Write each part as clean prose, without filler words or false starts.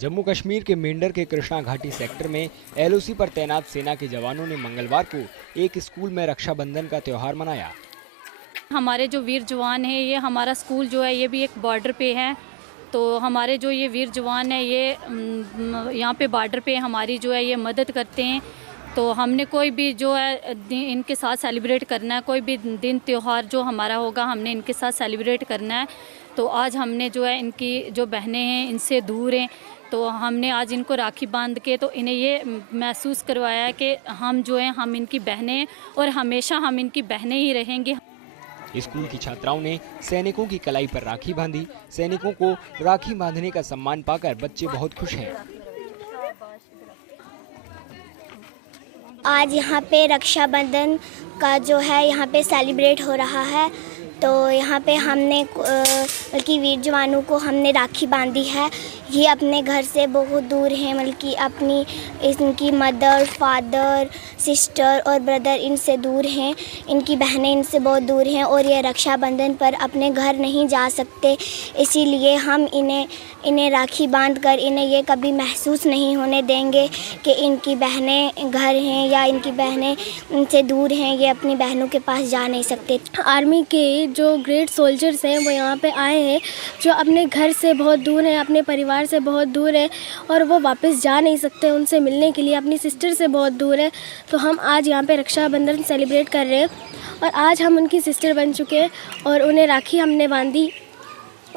जम्मू कश्मीर के मेंढर के कृष्णा घाटी सेक्टर में एलओसी पर तैनात सेना के जवानों ने मंगलवार को एक स्कूल में रक्षाबंधन का त्योहार मनाया। हमारे जो वीर जवान हैं, ये हमारा स्कूल जो है ये भी एक बॉर्डर पे है। तो हमारे जो ये वीर जवान है ये यहाँ पे बॉर्डर पे हमारी जो है ये मदद करते हैं। तो हमने कोई भी जो है इनके साथ सेलिब्रेट करना है, कोई भी दिन त्यौहार जो हमारा होगा हमने इनके साथ सेलिब्रेट करना है। तो आज हमने जो है इनकी जो बहनें हैं इनसे दूर हैं, तो हमने आज इनको राखी बांध के तो इन्हें ये महसूस करवाया है कि हम जो हैं हम इनकी बहनें हैं और हमेशा हम इनकी बहनें ही रहेंगे। स्कूल की छात्राओं ने सैनिकों की कलाई पर राखी बांधी। सैनिकों को राखी बांधने का सम्मान पाकर बच्चे बहुत खुश हैं। आज यहाँ पे रक्षाबंधन का जो है यहाँ पे सेलिब्रेट हो रहा है। तो यहाँ पे हमने बल्कि वीर जवानों को हमने राखी बांधी है। ये अपने घर से बहुत दूर हैं, बल्कि अपनी इनकी मदर, फादर, सिस्टर और ब्रदर इनसे दूर हैं। इनकी बहनें इनसे बहुत दूर हैं और ये रक्षाबंधन पर अपने घर नहीं जा सकते। इसीलिए हम इन्हें राखी बांधकर इन्हें ये कभी महसूस नहीं होने देंगे कि इनकी बहनें घर हैं या इनकी बहनें इनसे दूर हैं, ये अपनी बहनों के पास जा नहीं सकते। आर्मी के जो ग्रेट सोल्जर्स हैं वो यहाँ पे आए हैं, जो अपने घर से बहुत दूर हैं, अपने परिवार से बहुत दूर है और वो वापस जा नहीं सकते उनसे मिलने के लिए, अपनी सिस्टर से बहुत दूर है। तो हम आज यहाँ पे रक्षाबंधन सेलिब्रेट कर रहे हैं और आज हम उनकी सिस्टर बन चुके हैं और उन्हें राखी हमने बांधी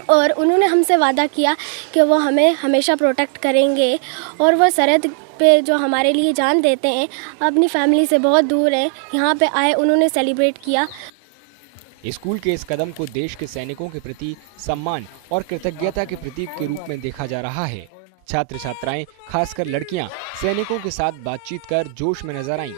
और उन्होंने हमसे वादा किया कि वो हमें हमेशा प्रोटेक्ट करेंगे और वो सरहद पे जो हमारे लिए जान देते हैं, अपनी फैमिली से बहुत दूर है, यहाँ पे आए उन्होंने सेलिब्रेट किया। स्कूल के इस कदम को देश के सैनिकों के प्रति सम्मान और कृतज्ञता के प्रतीक के रूप में देखा जा रहा है। छात्र छात्राएं, खासकर लड़कियां, सैनिकों के साथ बातचीत कर जोश में नजर आईं।